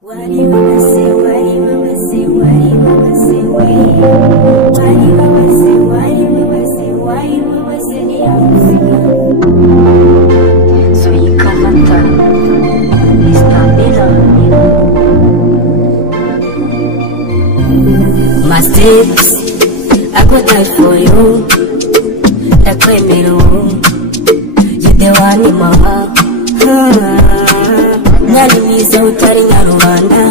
What do you wanna say? What do you wanna say? What do you wanna say? What do you wanna say? What do you wanna say? What do you wanna say? Ni música. Soy Calanta, Istabela. My steps, I could die for you. I claim it all. You the one in my heart. Nari mwiza utari nyarubanda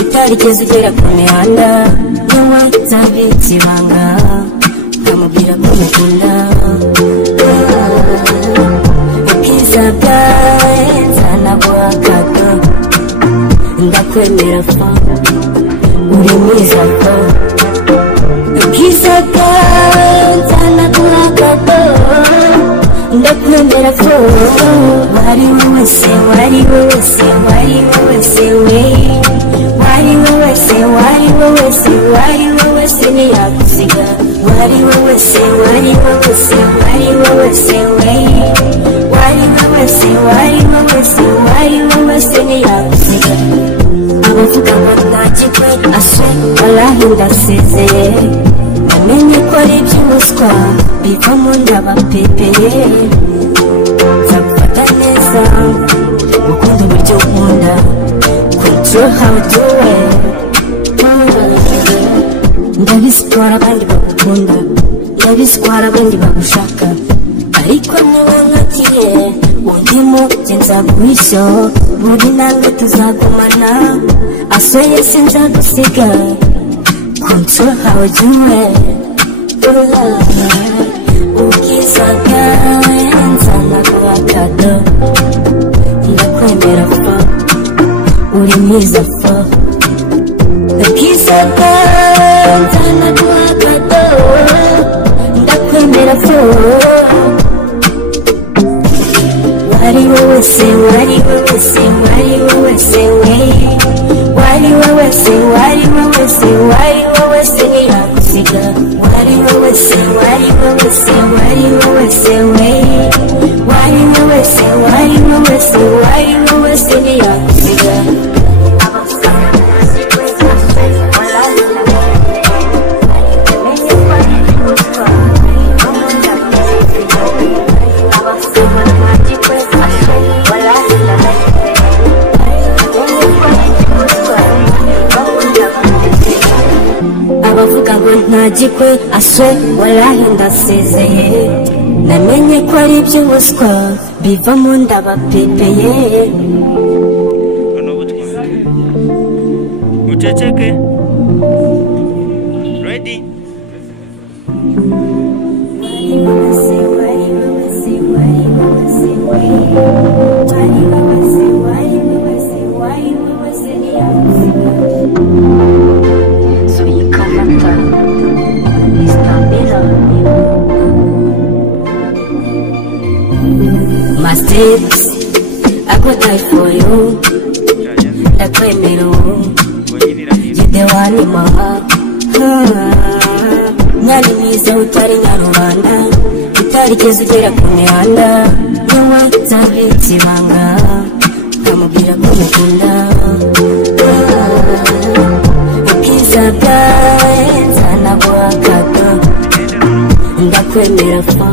utarigeze ugera ku mihanda niwe nzabitse ibanga nkamubwira ko mukunda ubwiza bwawe nzanaguha akato ndakwemera fa uri mwiza fa ubwiza bwawe nzanaguha akato ndakwemera fa wari wowe se wari wowe se wari wowe se we wari wowe se wari wowe se wari wowe se ntiyagusiga wari wowe se wari wowe se wari wowe se we wari wowe se wari wowe se wari wowe se ntiyagusiga abavuga ngo ntakikwe ashe walahi ndasezeye namenye ko ari iby'umuswa bivamo ndabapepeye nzagufata neza gukunda uburyo ukunda control how do it ndabizi ko hari abandi bagukunda ndabizi ko hari abandi bagushaka ariko niba nkatiye undimo njye nzaguhisha buri ntambwe tuzagumana asoye sinzagusiga control how do it ubwiza bwawe nzanaguha akato ndakwemera fa uri mwiza fa ubwiza bwawe nzanaguha akato ndakwemera fa wari wowe se wari wowe se wari wowe se we wari wowe se wari wowe se wari wowe se ntiyagusiga wari wowe se wari wowe se wari wowe se we wari wowe se wari wowe se wari wowe se ntiyagusiga abavuga ngo ntagikwe aswe walahi ndasezeye namenye ko ari iby'ubuswa bivamo ndabapepeye Uceceke. Ready? Soy Calanta, Istabela. My steps, I could die for you. I claim it all. You the one in my heart. Nari mwiza utari nyarubanda utarigeze ugera ku mihanda niwe nzabitse ibanga nkamubwira ko mukunda ubwiza bwawe nzanaguha akato ndakwemera fa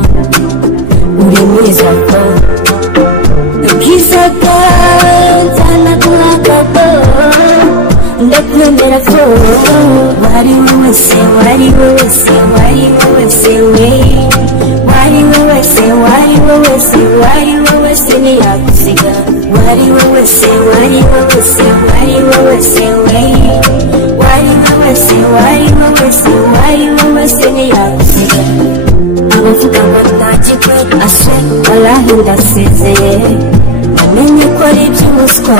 uri mwiza fa ubwiza bwawe nzanaguha akato ndakwemera fa wari wowe se wari wowe se wari wowe se we wari wowe se wari wowe se wari wowe se ntiyagusiga wari wowe se wari wowe se wari wowe se we wari wowe se wari wowe se wari wowe se ntiyagusiga abavuga ngo ntakikwe ashe walahi ndasezeye namenye ko ari iby'umuswa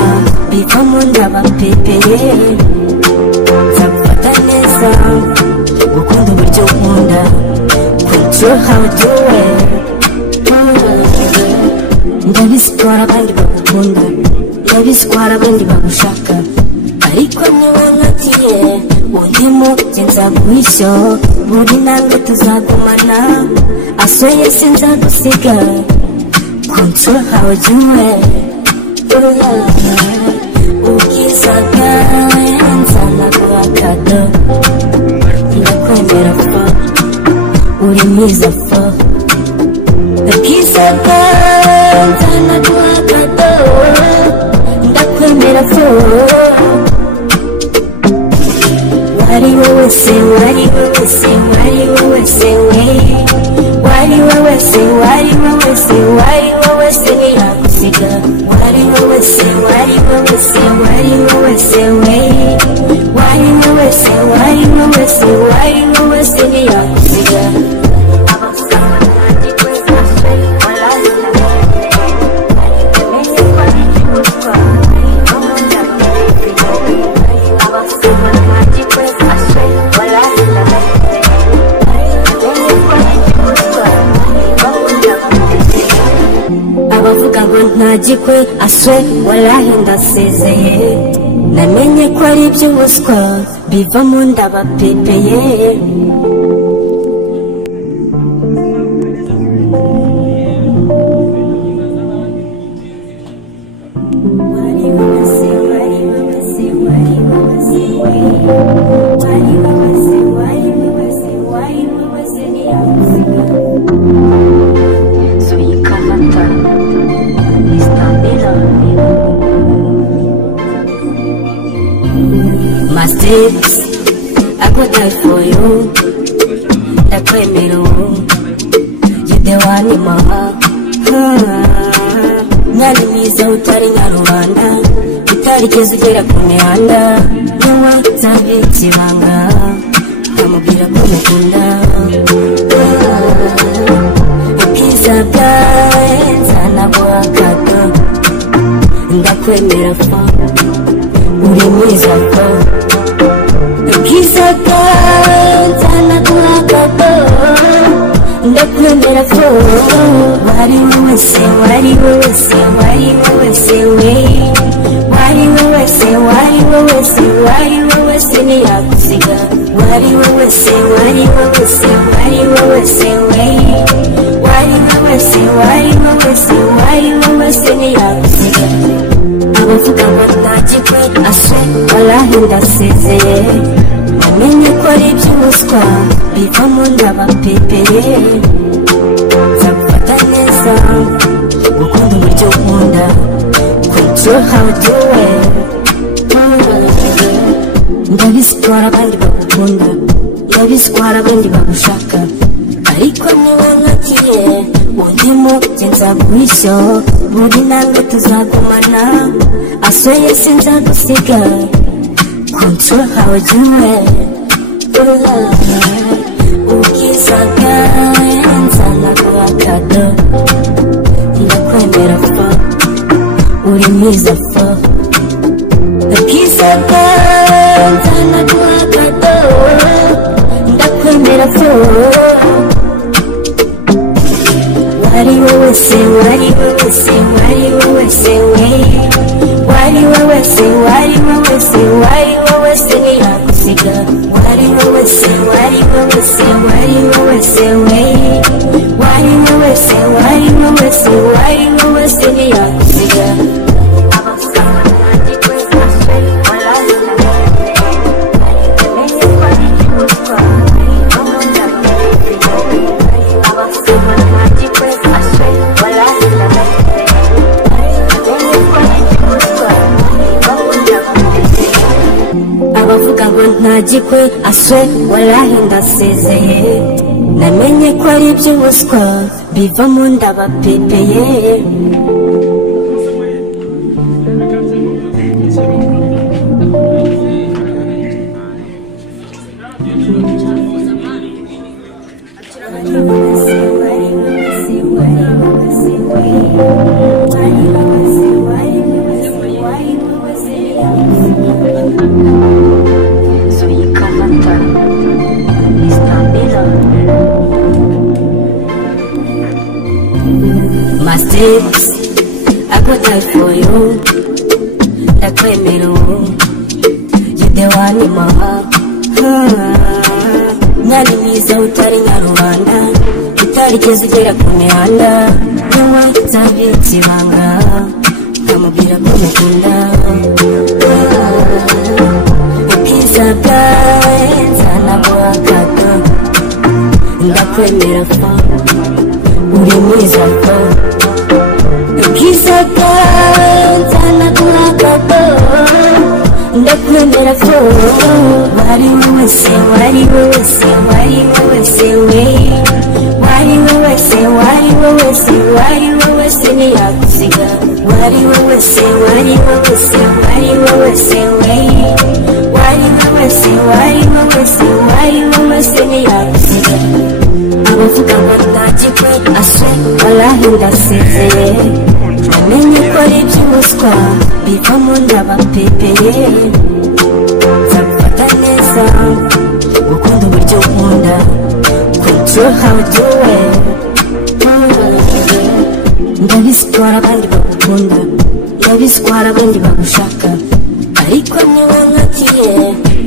bivamo ndabapepeye nzagufata neza gukunda uburyo ukunda control how do it ndabizi ko hari abandi bagukunda ndabizi ko hari abandi bagushaka ariko niba nkatiye undimo njye nzaguhisha buri ntambwe tuzagumana asoye sinzagusiga control how do it ubwiza bwawe mwiza fo ubwiza bwawe nzanaguha kado ndakwemera fo wari wowe se wari wowe se wari wowe se we wari wowe se wari wowe se wari wowe se ntiyagusiga wari wowe se wari wowe se wari wowe se we wari wowe se wari wowe se wari wowe se ntiyagusiga abavuga ngo ntagikwe aswe walahi ndasezeye namenye ko ari iby'ubuswa biva mu nda bapepeye My steps, I could die for you. That play me to you the one in my heart. Nani mwiza utari nka rubanda utarigeze ugera ku mihanda niwe nzabitse ibanga nkamubwira ko mukunda ubwiza bwawe nzanaguha kado ndakwemera fo uri mwiza fo ubwiza bwawe nzanaguha kado ndakwemera fo wari wowe se wari wowe se wari wowe se we wari wowe se wari wowe se wari wowe se ntiyagusiga wari wowe se wari wowe se wari wowe se we wari wowe se wari wowe se wari wowe se ntiyagusiga abavuga ngo ntagikwe aswe walahi ndasezeye namenye ko ari iby'ubuswa biva mu nda bapepeye nzagufata neza gukunda uburyo nkunda control how I do it ndabizi ko hari abandi bagukunda ndabizi ko hari abandi bagushaka ariko niwe nkagiye undimo njye nzaguhisha buri ntambwe tuzagumana asweye sinzagusiga control how I do it ubwiza bwawe nzanaguha kado ndakwemera fo uri mwiza fo ubwiza bwawe nzanaguha kado ndakwemera fo wari wowe se wari wowe se wari wowe se we wari wowe se wari wowe se wari wowe se ntiyagusiga wari wowe se wari wowe se wari wowe se we wari wowe se wari wowe se wari wowe se ntiyagusiga abavuga ngo ntagikwe aswe walahi ndasezeye namenye ko ari iby'ubuswa biva mu nda bapepeye My steps, I could die for you. Ndakwemera you the one in my heart. Nani mwiza utari nka rubanda utarigeze ugera ku mihanda niwe nzabitse ibanga nkamubwira ko mukunda ubwiza bwawe nzanaguha kado ndakwemera fa uri mwiza fa ubwiza bwawe nzanaguha kado ndakwemera fa wari wowe se wari wowe se wari wowe se we wari wowe se wari wowe se wari wowe se ntiyagusiga wari wowe se wari wowe se wari wowe se we wari wowe se wari wowe se wari wowe se ntiyagusiga abavuga ngo ntagikwe aswe walahi ndasezeye namenye ko ari iby'umuswa bivamo ndabapepeye nzagufata neza gukunda uburyo nkunda control how I do it ndabiswara abandi bagukunda ndabiswara abandi bagushaka ariko niwe nkakiye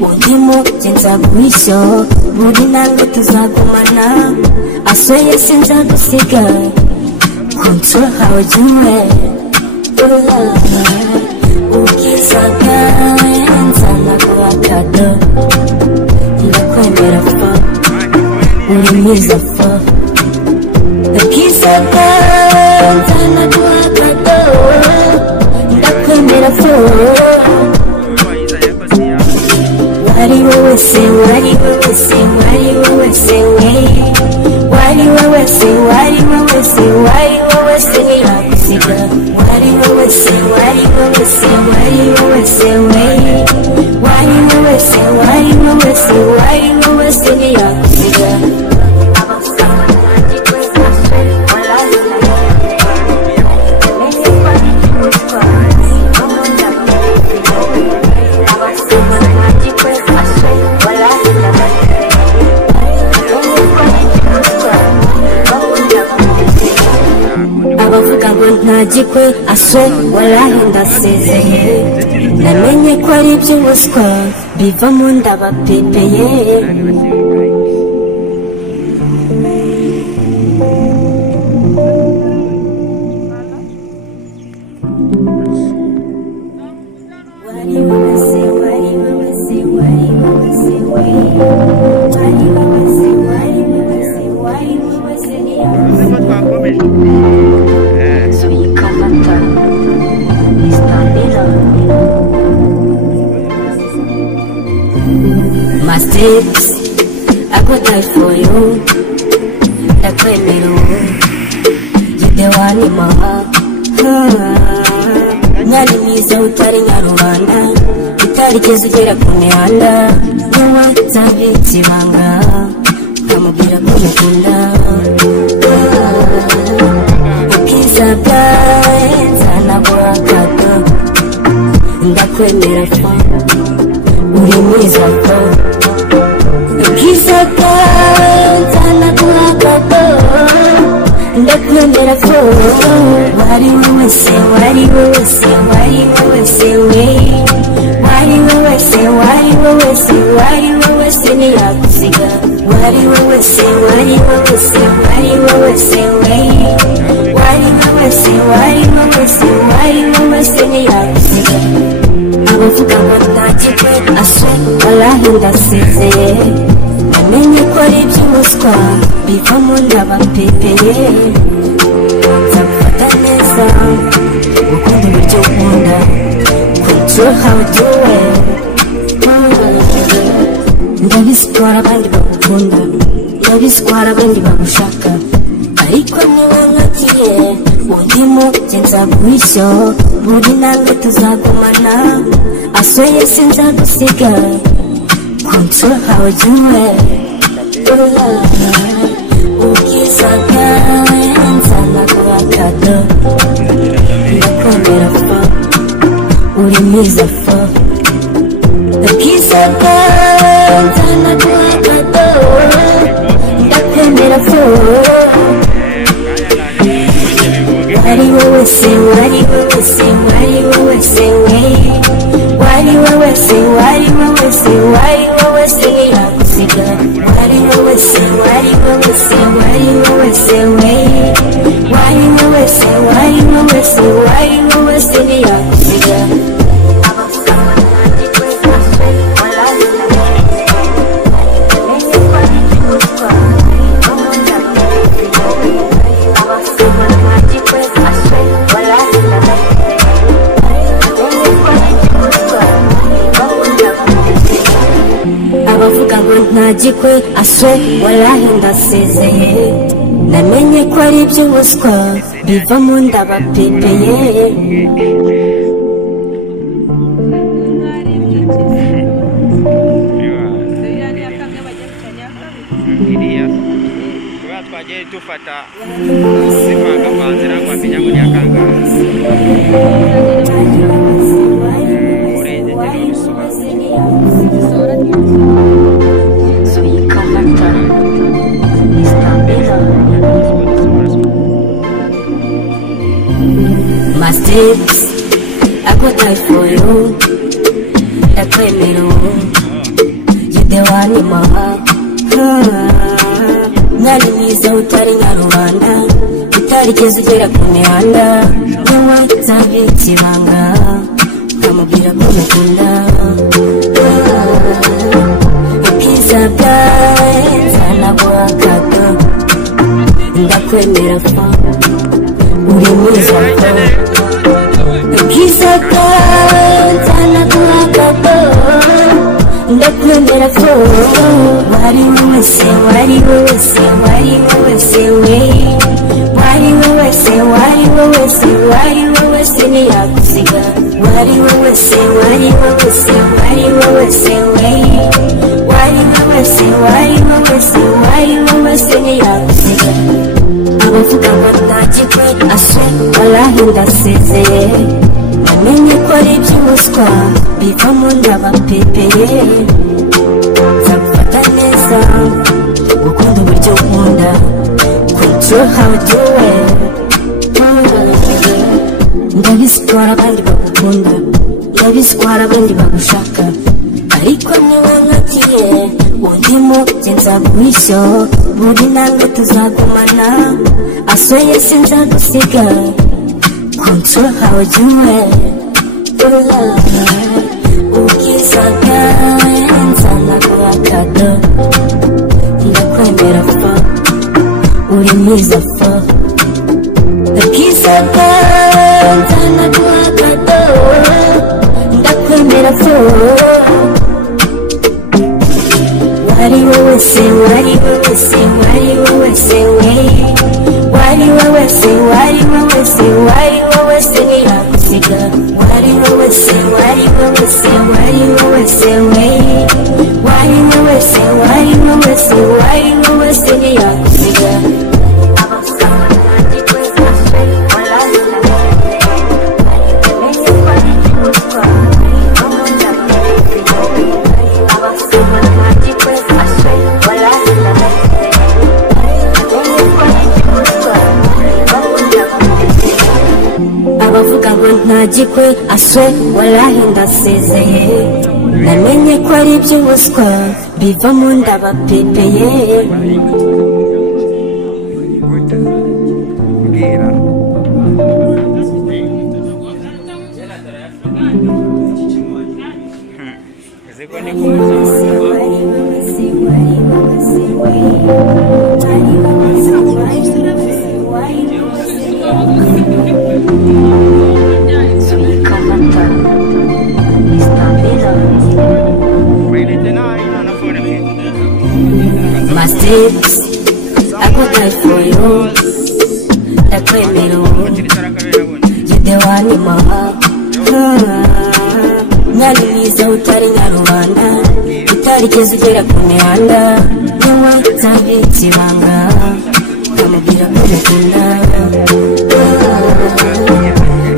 undimo nje nzaguhisho buri nange tuzagumana asweye sinzagusiga control how I do it ubwiza bwawe nzanaguha kado ndakwemera fa uri mwiza fa ubwiza bwawe nzanaguha kado ndakwemera fa wari wowe se wari wowe se wari wowe se we wari wowe se wari wowe se wari wowe se ntiyagusiga wari wowe se wari wowe se wari wowe se we wari wowe se wari wowe se wari wowe se ntiyagusiga abavuga ngo ntagikwe aswe walahi ndasezeye namenye ko ari iby'umuswa bivamo ndabapepeye wari wowe se wari wowe se wari wowe se we wari wowe se wari wowe se wari wowe se Soy Kamata, Istabela. my steps I could die for you ndakwemera you the one in my heart mwari mwiza utari nyarubanda utarigeze ugera ku mihanda niwe nzabitse ibanga nkamubwira ko mukunda ubwiza bwawe nzanaguha kado ndakwemera fa uri mwiza fa ubwiza bwawe nzanaguha kado ndakwemera fa wari wowe se wari wowe se wari wowe se we wari wowe se wari wowe se wari wowe se ntiyagusiga wari wowe se wari wowe se wari wowe se we wari wowe se wari wowe se wari wowe se ntiyagusiga abavuga ngo ntagikwe aswe walahi ndasezeye namenye ko ari iby'umuswa bivamo ndabapepeye nzagufata neza gukunda uburyo nkunda control how I do it ndabiswara abandi bagukunda ndabiswara abandi bagushaka ariko niwe nkakiye undimo nje nzaguhisho buri nange tuzagumana asweye sinzagusiga control how I do it ubwiza bwawe nzanaguha kado ndakwemera fa uri mwiza fa ubwiza bwawe nzanaguha kado ndakwemera fa wari wowe se wari wowe se wari wowe se we wari wowe se wari wowe se wari wowe se ntiyagusiga wari wowe se wari wowe se wari wowe se we wari wowe se wari wowe se wari wowe se ntiyagusiga ntagikwe aswe walahi ndasezeye namenye ko ari iby'ubuswa bivamo ndabapepeye twagiye dufata simaga manzira ngo amenya ngo nyakanga urende n'ibisuba Soy Kamata Istambela mistakes I could die for you I claim it all you the one in my heart Nari mwiza utari nyarubanda utarigeze ugera ku mihanda niwe nzabye ikibanga nkamubwira ko mukunda ubwiza bwawe nzanaguha akato ndakwemera fa uri mwiza fa ubwiza bwawe nzanaguha akato ndakwemera fa wari wese wari wese wari wese we wari wese wari wese wari wese ntiyagusiga wari wese wari wese wari wese we wari wese wari wese wari wese ntiyagusiga abavuga ngo ntagikwe aswe walahi ndasezeye namenye ko ari iby'ubuswa bivamo ndabapepeye nzagufata neza gukunda uburyo nkunda control how you do it ndabiswara abandi bagukunda ndabiswara abandi bagushaka ariko niwe nkagiye undimo jye nzaguhisha buri nange tuzagumana asoye sinzagusiga control how you do it ubwiza bwawe nzanaguha akado ndakwemera fa uri mwiza fa ubwiza bwawe nzanaguha akado ndakwemera fa wari wese wari wese wari wese we wari wese wari wese wari wese ntiyagusiga wari wese wari wese wari wese we wari wese wari wese wari wese ntiyagusiga abavuga ngo ntagikwe aswe walahi ndasezeye namenye ko ari iby'ubuswa bivamo ndabapepeye Soy Kamata Istambela mistakes I could die for you ndakwemera you the one in my heart Nari mwiza utari nyarubanda utarigeze ugera ku mihanda niwe nzabye ikibanga nkamubwira ko mukunda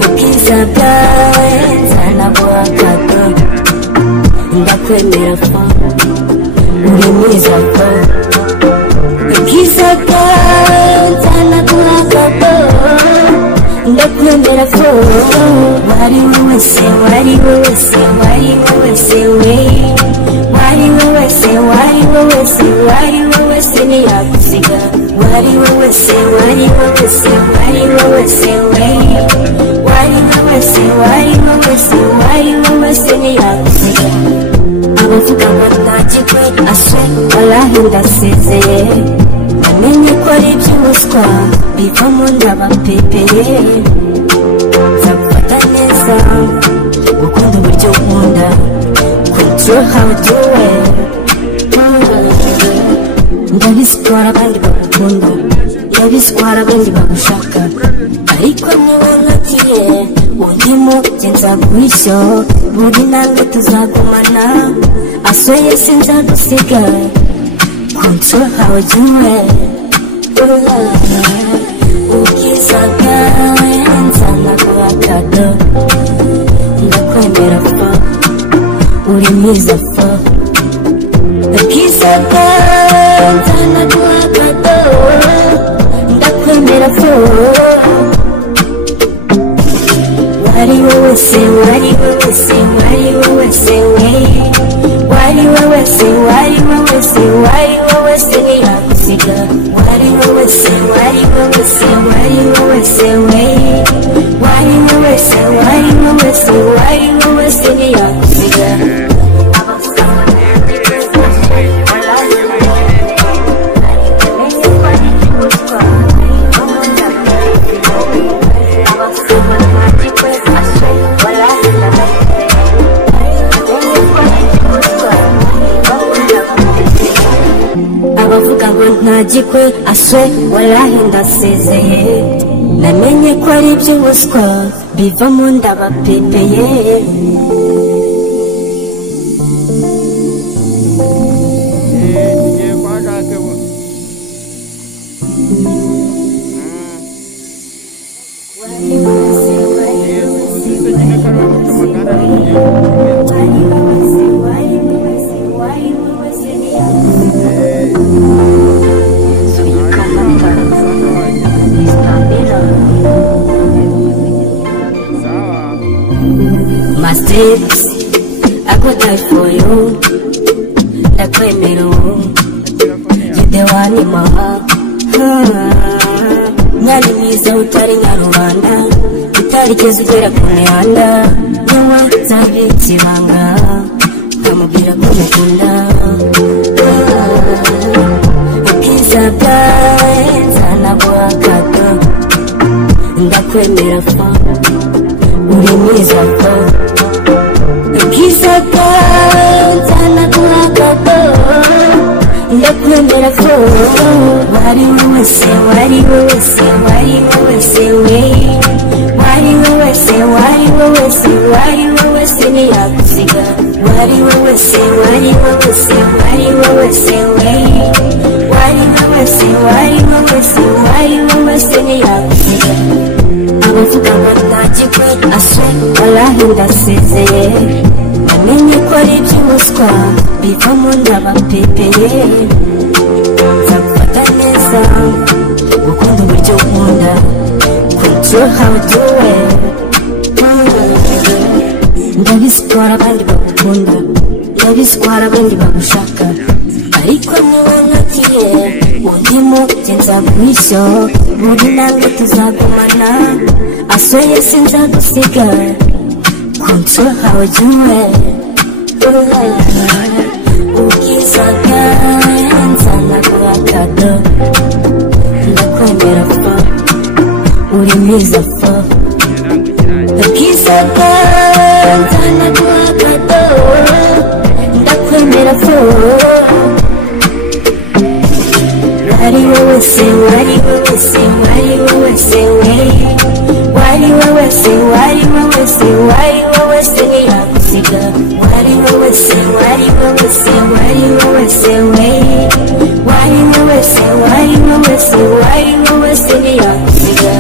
ubwiza bwawe nzanaguha akato ndakwemera fa uri mwiza fa ubwiza bwawe nzanaguha akato ndakwemera fa wari wese wari wese wari wese we wari wese wari wese wari wese ntiyagusiga wari wese wari wese wari wese we wari wese wari wese wari wese ntiyagusiga abavuga ngo ntagikwe aswe walahi ndasezeye namenye ko ari iby'ubuswa bivamo ndabapepeye nzagufata neza gukunda uburyo nkunda control how you do it ndabiswara abandi bagukunda, ndabiswara abandi bagushaka, ariko niba nkatiye undimo jye nzaguhisha, buri ntambwe tuzagumana, asoye sinzagusiga, control how you wear, ubwiza bwawe nzanaguha kado, ndakwemera fa, uri mwiza fa, ubwiza bwawe nzanaguha kado, ndakwemera fa, wari wowe se, wari wowe se, wari wowe se we, wari wowe se, wari wowe se, wari wowe se ntiyagusiga, wari wowe se, wari wowe se, wari wowe se we, wari wowe se, wari wowe se, wari wowe se ntiyagusiga. Abavuga ngo ntagikwe aswe walahi ndasezeye, namenye ko ari iby'ubuswa bivamo ndabapepeye. My steps, I could die for you. Ndakwemera, you're the one in my heart. Mwari mwiza utari nka rubanda, utarigeze ugera ku mihanda, niwe nzabitse ibanga, nkamubwira ko mukunda. Ubwiza bwawe nzanaguha kado, ndakwemera fa, uri mwiza fa, ubwiza bwawe nzanaguha kado, ndakwemera fa, wari wowe se, wari wowe se, wari wowe se we, wari wowe se, wari wowe se, wari wowe se ntiyagusiga, wari wowe se, wari wowe se, wari wowe se we, wari wowe se, wari wowe se, wari wowe se ntiyagusiga. Abavuga ngo ntagikwe aswe walahi ndasezeye, namenye ko ari iby'ubuswa bivamo ndabapepeye. Nzagufata neza, gukunda uburyo nkunda, control how do it. Ndabiswara abandi bagukunda, ndabiswara abandi bagushaka, ariko niba nkatiye undimo jye nzaguhisha, buri ntambwe tuzagumana, asoye sinzagusiga, control how you wear, ubwiza bwawe nzanaguha kado, ndakwemera fa, uri mwiza fa, ubwiza bwawe nzanaguha kado, ndakwemera fa, wari wowe se, wari wowe se, wari wowe se we, wari wowe se, wari wowe se, wari wowe se ntiyagusiga, wari wowe se, wari wowe se, wari wowe se we, wari wowe se, wari wowe se, wari wowe se ntiyagusiga.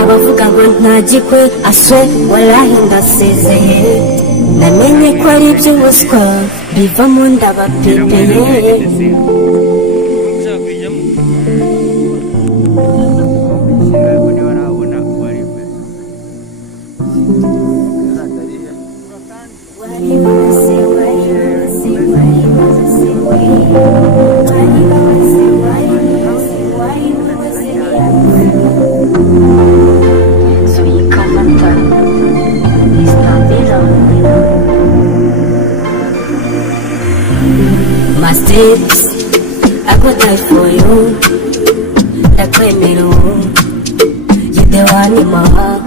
Abavuga ngo ntagikwe aswe walahi ndasezeye, namenye ko ari iby'ubuswa bivamo ndabapepeye. steps, I could die for you. Ndakwemera ubu, you the one in my heart.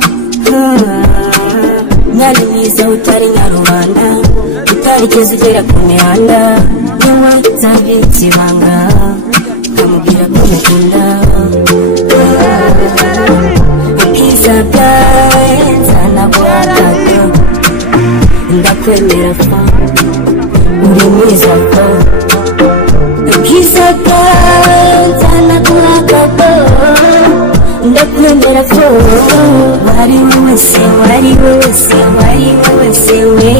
Mwari mwiza utari nyarubanda, utarigeze ugera ku mihanda. Niwe nzabitse ibanga, nkamubwira ko mukunda. Ubwiza bwawe nzanaguhakana, ndakwemera fa, uri mwiza fa. Ubwiza bwawe nzanaguhakana, ndakwemera fa. Wari wowe se, wari wowe se, wari wowe se we.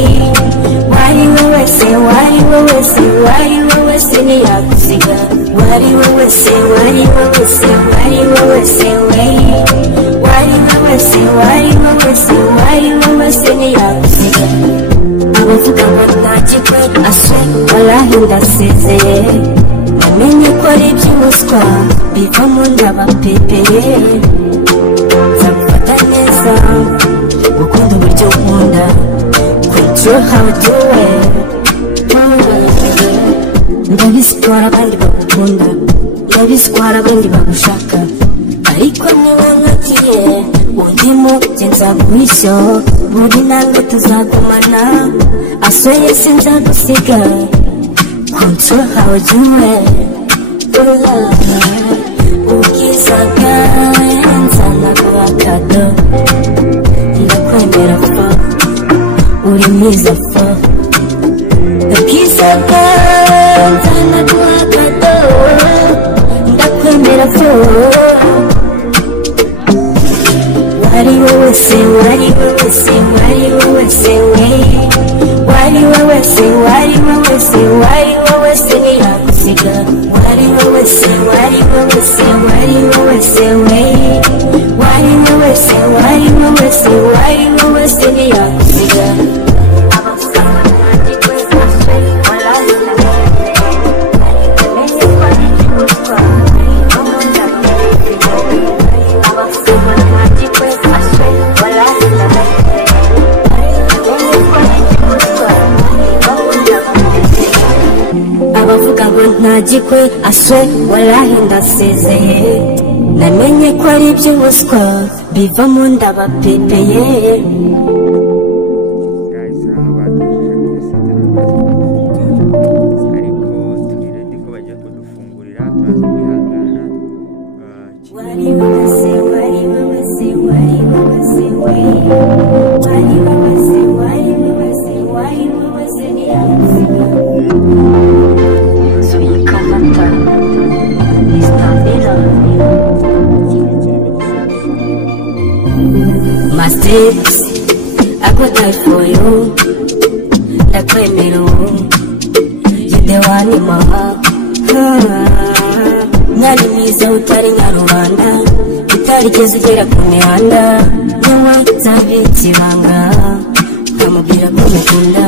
Wari wowe se, wari wowe se, wari wowe se ntiyagusiga. Wari wowe se, wari wowe se, wari wowe se we. Wari wowe se, wari wowe se, wari wowe se ntiyagusiga. Abavuga ngo ntagikwe aswe, wallahi ndasezeye. Namenye ko ari iby'umuswa, bivamo ndabapepeye. Nzagufata neza, gukunda uburyo nkunda, control how I do it. Ndabizi ko hari abandi bagukunda, ndabizi ko hari abandi bagushaka, ariko niwe nkagiye undimo njye nzaguhisha. Buri ntambwe tuzagumana, asweye sinzagusiga, control how I do it. Ubwiza bwawe nzanaguhakana, ndakwemera fa, uri mwiza fa. Ubwiza bwawe nzanaguhakana, ndakwemera fa. Wari wowe se, wari wowe se, wari wowe se we. Wari wowe se, wari wowe se, wari wowe se ntiyagusiga. Wari wowe se, wari wowe se, wari wowe se we. Wari wowe se, wari wowe se, wari wowe se ntiyagusiga. Abavuga ngo ntagikwe aswe, wallahi ndasezeye. Namenye ko ari iby'ubuswa, bivamo ndabapepeye. guys, hano badushije kuri site ariko tubirinde ko bagiye kudufungurira, turaza kwihangana. Wari wowe se, wari wowe se, wari wowe se we. Wari wowe se, wari wowe se, wari wowe se ntiyagusiga. Soy Kamata, Istabela. My steps, I could die for you. Ndakwemera ubu, you the one in my heart. Mwari mwiza utari nyarubanda, utarigeze ugera ku mihanda. Niwe nzabitse ibanga, nkamubwira ko mukunda.